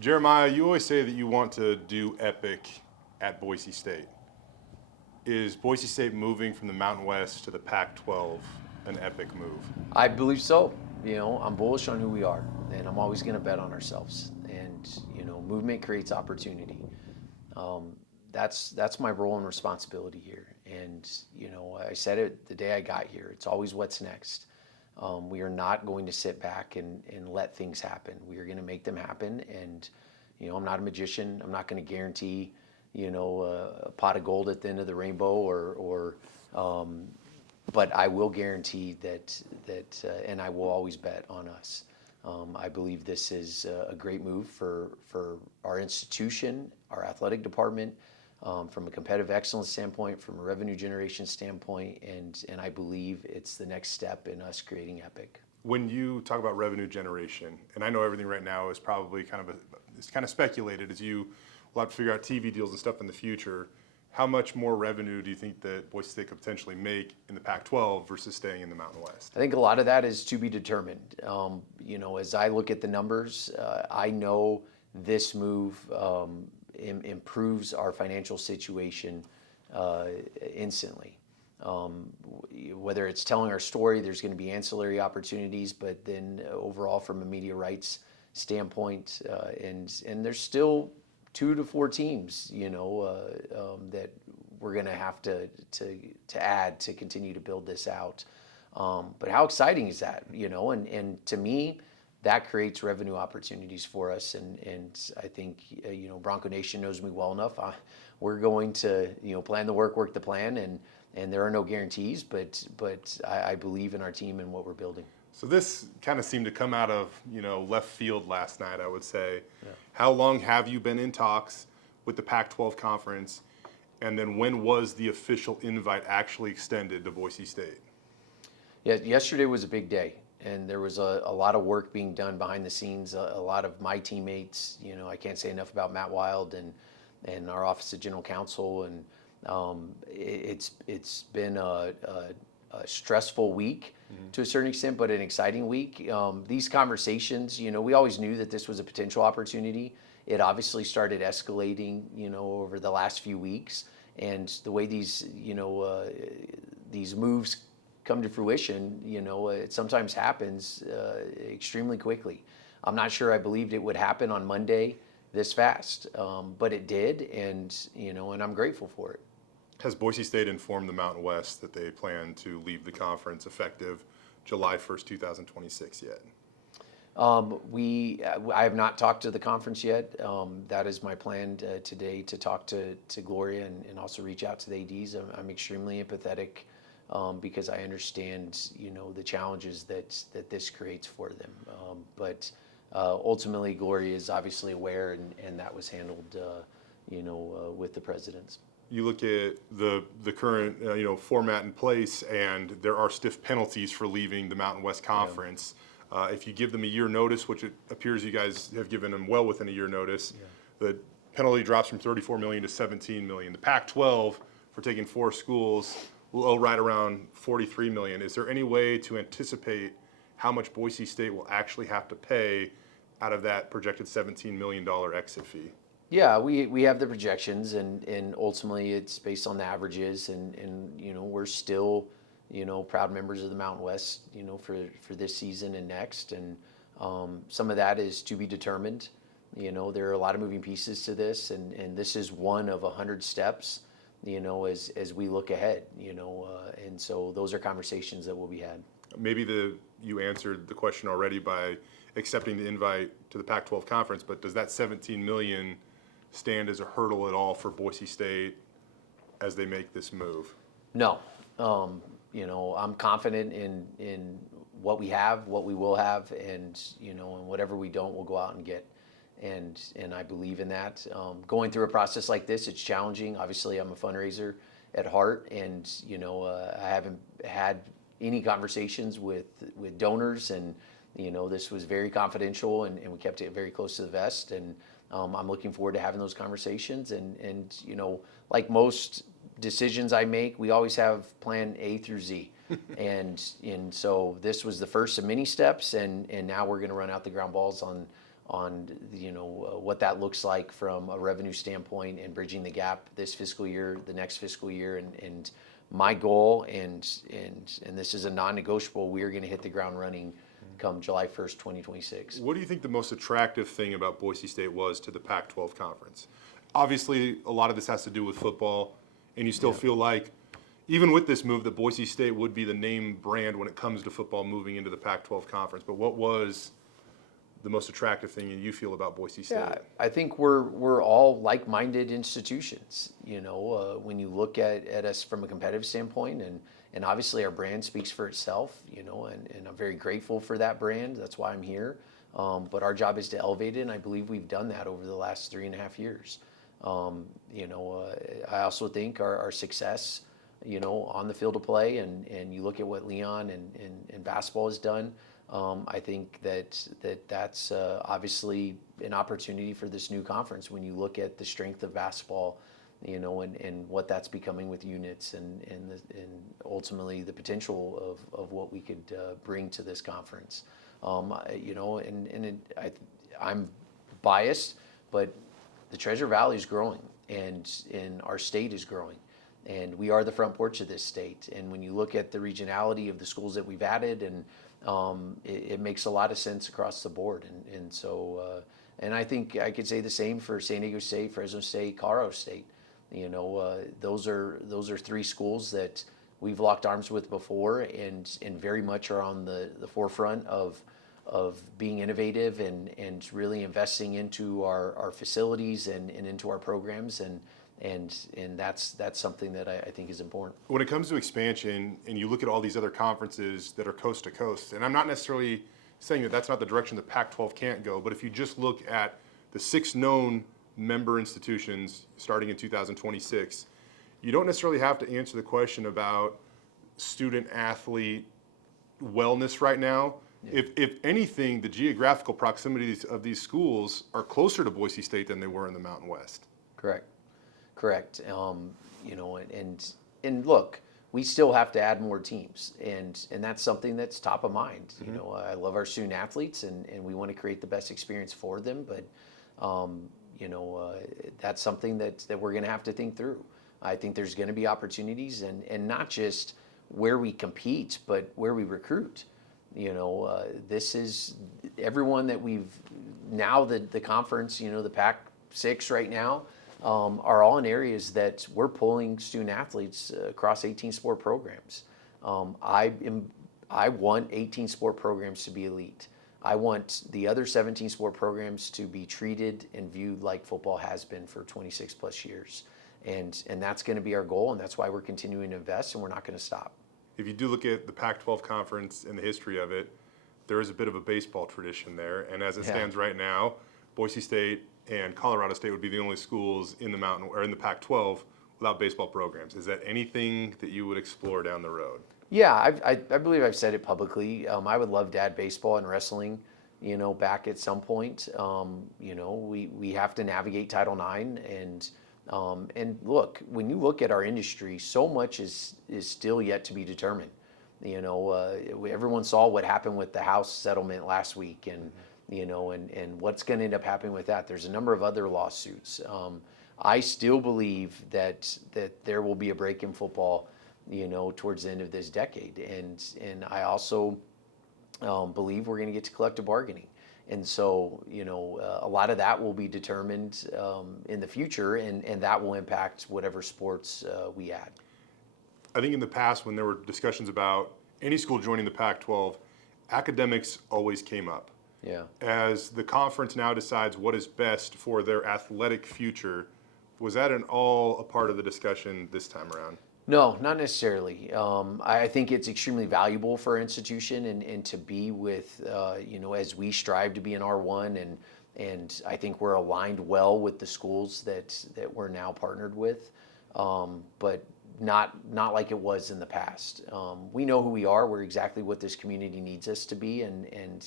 Jeremiah, you always say that you want to do epic at Boise State. Is Boise State moving from the Mountain West to the Pac-12 an epic move? I believe so. I'm bullish on who we are, and I'm always going to bet on ourselves. And movement creates opportunity. That's my role and responsibility here. And I said it the day I got here. It's always what's next. We are not going to sit back and let things happen. We are going to make them happen. And I'm not a magician. I'm not going to guarantee a pot of gold at the end of the rainbow, or but I will guarantee that and I will always bet on us. I believe this is a great move for our institution, our athletic department, from a competitive excellence standpoint, from a revenue generation standpoint, and I believe it's the next step in us creating epic. When you talk about revenue generation, and I know everything right now is probably it's kind of speculated, as you will have to figure out TV deals and stuff in the future. How much more revenue do you think that Boise State could potentially make in the Pac-12 versus staying in the Mountain West? I think a lot of that is to be determined. As I look at the numbers, I know this move improves our financial situation instantly. Whether it's telling our story, there's going to be ancillary opportunities, but then overall from a media rights standpoint, and there's still 2 to 4 teams, that we're going to have to add to continue to build this out. But how exciting is that? And to me, that creates revenue opportunities for us. And I think Bronco Nation knows me well enough. We're going to plan the work the plan, and there are no guarantees. But I believe in our team and what we're building. So this kind of seemed to come out of left field last night, I would say. Yeah. How long have you been in talks with the Pac-12 conference, and then when was the official invite actually extended to Boise State? Yeah, yesterday was a big day, and there was a lot of work being done behind the scenes. A lot of my teammates, I can't say enough about Matt Wild and our Office of General Counsel, and it's been a stressful week to a certain extent, but an exciting week. These conversations, we always knew that this was a potential opportunity. It obviously started escalating, over the last few weeks, and the way these moves come to fruition, it sometimes happens extremely quickly. I'm not sure I believed it would happen on Monday this fast, but it did, and I'm grateful for it. Has Boise State informed the Mountain West that they plan to leave the conference effective July 1st, 2026 yet? I have not talked to the conference yet. That is my plan today, to talk to Gloria and also reach out to the ADs. I'm extremely empathetic because I understand the challenges that this creates for them. But ultimately, Gloria is obviously aware, and that was handled with the presidents. You look at the current format in place, and there are stiff penalties for leaving the Mountain West Conference. Yeah. If you give them a year notice, which it appears you guys have given them well within a year notice, the penalty drops from $34 million to $17 million. The Pac-12, for taking 4 schools, will owe right around $43 million. Is there any way to anticipate how much Boise State will actually have to pay out of that projected $17 million exit fee? Yeah, we have the projections, and ultimately it's based on the averages, and we're still proud members of the Mountain West for this season and next, and some of that is to be determined. There are a lot of moving pieces to this, and this is one of 100 steps as we look ahead, and so those are conversations that will be had. Maybe you answered the question already by accepting the invite to the Pac-12 conference, but does that $17 million stand as a hurdle at all for Boise State as they make this move? No. I'm confident in what we have, what we will have, and and whatever we don't, we'll go out and get. And I believe in that. Going through a process like this, it's challenging. Obviously, I'm a fundraiser at heart, and I haven't had any conversations with donors, and this was very confidential, and we kept it very close to the vest, and I'm looking forward to having those conversations, and like most decisions I make, we always have plan A through Z. and so this was the first of many steps, and now we're going to run out the ground balls on what that looks like from a revenue standpoint and bridging the gap this fiscal year, the next fiscal year, and my goal and this is a non-negotiable. We are going to hit the ground running come July 1st, 2026. What do you think the most attractive thing about Boise State was to the Pac-12 conference? Obviously, a lot of this has to do with football, and you still feel like, even with this move, that Boise State would be the name brand when it comes to football moving into the Pac-12 conference. But what was the most attractive thing you feel about Boise State? Yeah, I think we're all like-minded institutions. When you look at us from a competitive standpoint, and obviously our brand speaks for itself. And I'm very grateful for that brand. That's why I'm here. But our job is to elevate it, and I believe we've done that over the last 3.5 years. I also think our success, on the field of play, and you look at what Leon and basketball has done. I think that's obviously an opportunity for this new conference when you look at the strength of basketball, and what that's becoming with units and ultimately the potential of what we could bring to this conference. I'm biased, but the Treasure Valley is growing, and our state is growing. And we are the front porch of this state. And when you look at the regionality of the schools that we've added, and it makes a lot of sense across the board. And I think I could say the same for San Diego State, Fresno State, Colorado State. Those are three schools that we've locked arms with before, and very much are on the forefront of being innovative and really investing into our facilities and into our programs. And that's something that I think is important. When it comes to expansion, and you look at all these other conferences that are coast to coast, and I'm not necessarily saying that that's not the direction the Pac-12 can't go, but if you just look at the 6 known member institutions starting in 2026, you don't necessarily have to answer the question about student-athlete wellness right now. Yeah. If anything, the geographical proximities of these schools are closer to Boise State than they were in the Mountain West. Correct. And look, we still have to add more teams, and that's something that's top of mind. Mm-hmm. I love our student athletes, and we want to create the best experience for them, but that's something that we're going to have to think through. I think there's going to be opportunities, and not just where we compete, but where we recruit. This is everyone that we've now, the conference, the Pac-6 right now, are all in areas that we're pulling student athletes across 18 sport programs. I want 18 sport programs to be elite. I want the other 17 sport programs to be treated and viewed like football has been for 26 plus years. And that's going to be our goal, and that's why we're continuing to invest, and we're not going to stop. If you do look at the Pac-12 conference and the history of it, there is a bit of a baseball tradition there. And as it stands right now, Boise State and Colorado State would be the only schools in the Pac-12 without baseball programs. Is that anything that you would explore down the road? Yeah, I believe I've said it publicly. I would love to add baseball and wrestling, back at some point. We have to navigate Title IX, and look, when you look at our industry, so much is still yet to be determined. Everyone saw what happened with the House settlement last week, and and what's going to end up happening with that. There's a number of other lawsuits. I still believe that there will be a break in football, towards the end of this decade, and I also believe we're going to get to collective bargaining. And so, a lot of that will be determined in the future, and that will impact whatever sports we add. I think in the past, when there were discussions about any school joining the Pac-12, academics always came up. Yeah. As the conference now decides what is best for their athletic future, was that at all a part of the discussion this time around? No, not necessarily. I think it's extremely valuable for our institution and to be with, as we strive to be an R1, and I think we're aligned well with the schools that we're now partnered with, but not like it was in the past. We know who we are. We're exactly what this community needs us to be, and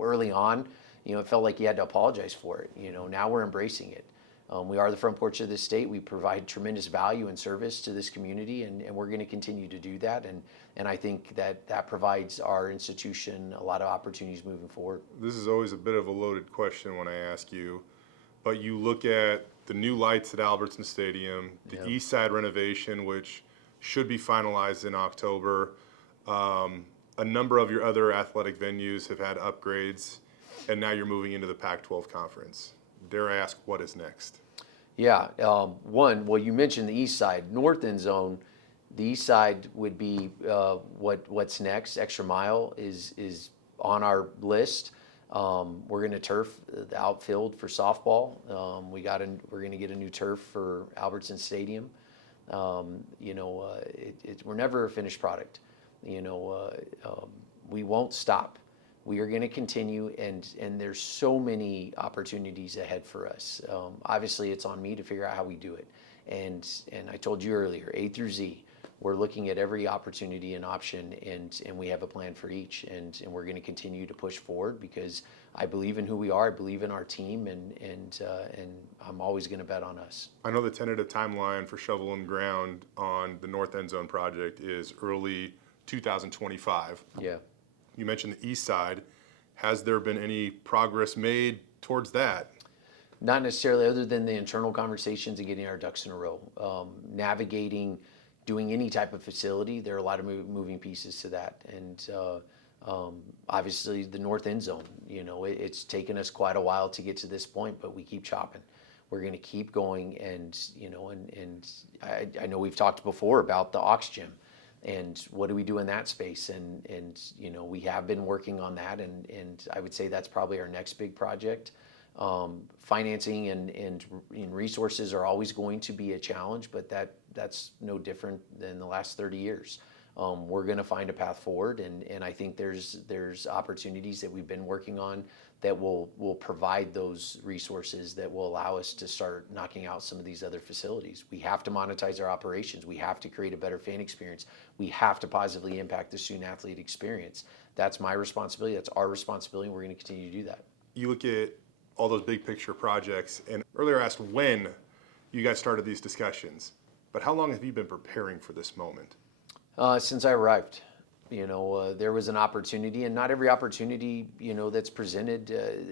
early on, it felt like you had to apologize for it. Now we're embracing it. We are the front porch of this state. We provide tremendous value and service to this community, and we're going to continue to do that. And I think that provides our institution a lot of opportunities moving forward. This is always a bit of a loaded question when I ask you, but you look at the new lights at Albertson Stadium, the Yeah. east side renovation, which should be finalized in October. A number of your other athletic venues have had upgrades, and now you're moving into the Pac-12 conference. Dare I ask, what is next? Yeah, well, you mentioned the east side, north end zone. The east side would be what's next. Extra mile is on our list. We're going to turf the outfield for softball. We're going to get a new turf for Albertson Stadium. We're never a finished product. We won't stop. We are going to continue, and there's so many opportunities ahead for us. Obviously, it's on me to figure out how we do it. And I told you earlier, A through Z, we're looking at every opportunity and option, and we have a plan for each. And we're going to continue to push forward because I believe in who we are, I believe in our team, and I'm always going to bet on us. I know the tentative timeline for shovel and ground on the north end zone project is early 2025. Yeah. You mentioned the east side. Has there been any progress made towards that? Not necessarily, other than the internal conversations and getting our ducks in a row. Navigating, doing any type of facility, there are a lot of moving pieces to that. And obviously the north end zone, it's taken us quite a while to get to this point, but we keep chopping. We're going to keep going, and I know we've talked before about the Ox Gym. And what do we do in that space? And we have been working on that, and I would say that's probably our next big project. Financing and resources are always going to be a challenge, but that's no different than the last 30 years. We're going to find a path forward, and I think there's opportunities that we've been working on that will provide those resources that will allow us to start knocking out some of these other facilities. We have to monetize our operations. We have to create a better fan experience. We have to positively impact the student athlete experience. That's my responsibility. That's our responsibility, and we're going to continue to do that. You look at all those big picture projects, and earlier I asked when you guys started these discussions, but how long have you been preparing for this moment? Since I arrived. There was an opportunity, and not every opportunity, that's presented,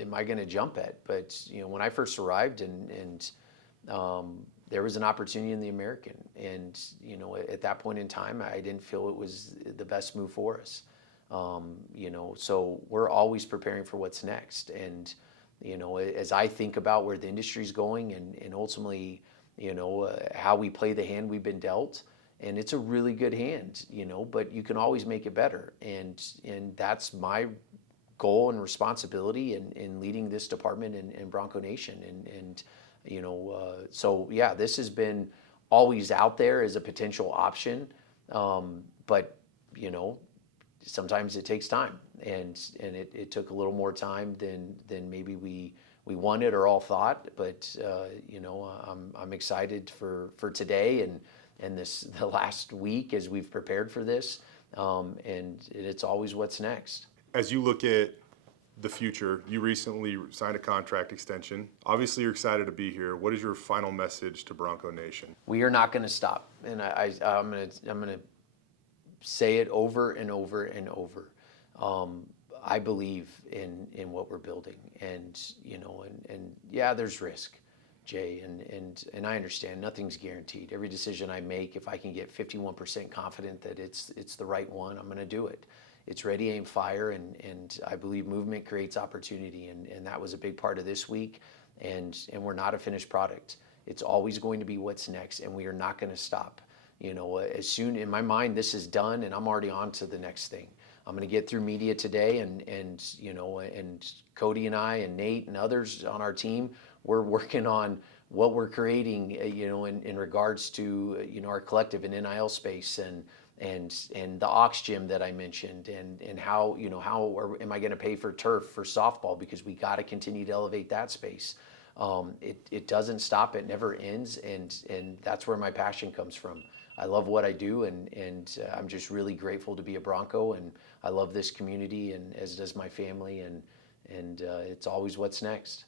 am I going to jump at. But, when I first arrived and there was an opportunity in the American, and, at that point in time, I didn't feel it was the best move for us. So we're always preparing for what's next. And, as I think about where the industry's going and ultimately, how we play the hand we've been dealt, and it's a really good hand, but you can always make it better. And that's my goal and responsibility in leading this department in Bronco Nation. So yeah, this has been always out there as a potential option. But, sometimes it takes time, and it took a little more time than maybe we wanted or all thought. But, I'm excited for today and the last week as we've prepared for this, and it's always what's next. As you look at the future, you recently signed a contract extension. Obviously, you're excited to be here. What is your final message to Bronco Nation? We are not going to stop, and I'm going to say it over and over and over. I believe in what we're building, and yeah, there's risk, Jay, and I understand nothing's guaranteed. Every decision I make, if I can get 51% confident that it's the right one, I'm going to do it. It's ready, aim, fire, and I believe movement creates opportunity, and that was a big part of this week. And we're not a finished product. It's always going to be what's next, and we are not going to stop. As soon in my mind this is done, and I'm already on to the next thing. I'm going to get through media today, and Cody and I and Nate and others on our team, we're working on what we're creating, in regards to, our collective and NIL space and the Ox Gym that I mentioned, and how am I going to pay for turf for softball, because we got to continue to elevate that space. It doesn't stop, it never ends, and that's where my passion comes from. I love what I do, and I'm just really grateful to be a Bronco, and I love this community, and as does my family, and it's always what's next.